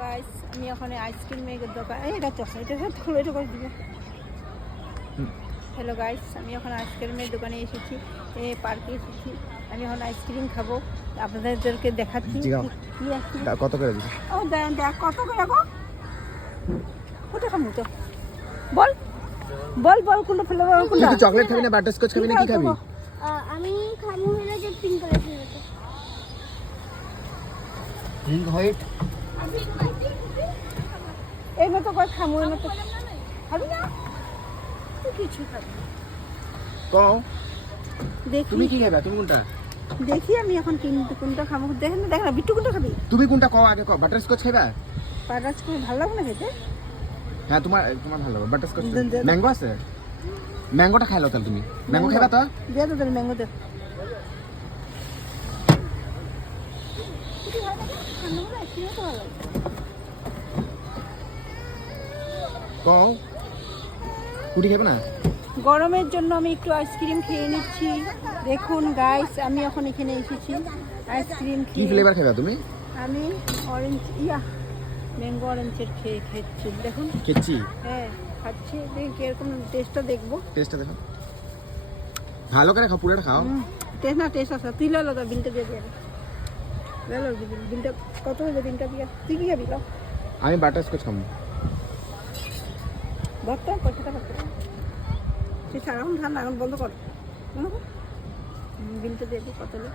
Guys আমি ওখানে আইসক্রিমের দোকান এটা করে দিবে। হ্যালো গাইস, আমি এখন আইসক্রিমের দোকানে এসেছি, পার্কে এসেছি। আমি এখন আইসক্রিম খাবো, আপনাদেরকে দেখাচ্ছি। কত করে দিবি? ও দেখ কত করে গো, কত খাবো তো বল বল বল কোনটা ফ্লেভার কোনটা? তুই চকলেট খাবি না বাটারস্কচ খাবি না কি খাবি? আমি খাবো হলো যে পিঙ্ক কালার ফ্লেভারটা। পিঙ্ক হোয়াইট এই মতো করে খামো, এই মতো খাবি না তুই? কিছু খাবি কও দেখি, তুমি কি খাবে? তুমি কোনটা? দেখি আমি এখন কোনটা খাবো। দেখ না বিট্টু কোনটা খাবি? তুমি কোনটা কও আগে কও। বাটারস্কচ খাইবা? পারাস করে ভালো লাগবে না খেতে? হ্যাঁ তোমার ভালো লাগবে বাটারস্কচ। ম্যাঙ্গো আছে? ম্যাঙ্গোটা খাইলো তাহলে তুমি। ম্যাঙ্গো খাইবা তো? দে তো ম্যাঙ্গো দে। কও কুটি খাবে না? গরমের জন্য আমি একটু আইসক্রিম খেয়ে নিচ্ছি। দেখুন গাইস, আমি এখন এখানে এসেছি আইসক্রিম কি খেয়ে। ফ্লেভার খাইবা তুমি? আমি অরেঞ্জ ম্যাঙ্গো অরেঞ্জের খেয়েছি। দেখুন খেচ্ছি। হ্যাঁ খাচ্ছি, দেখি কিরকম টেস্টটা দেখবো। টেস্টটা দেখো, ভালো করে খাও, পুরোটা খাও। টেস্ট আছে। তুই লো তো বিলটা দিয়ে দিয়ে বিলটা কত হয়েছে? বিলটা দিয়ে তুই কি খাবি? আমি বাটারস্কচ খাবো। ভর্তা পয়সাটা ভর্তা তুই সারাক্ষণ ঠান্ডা এখন বন্ধ কর। বিলটা দিয়ে দিই কত হলো।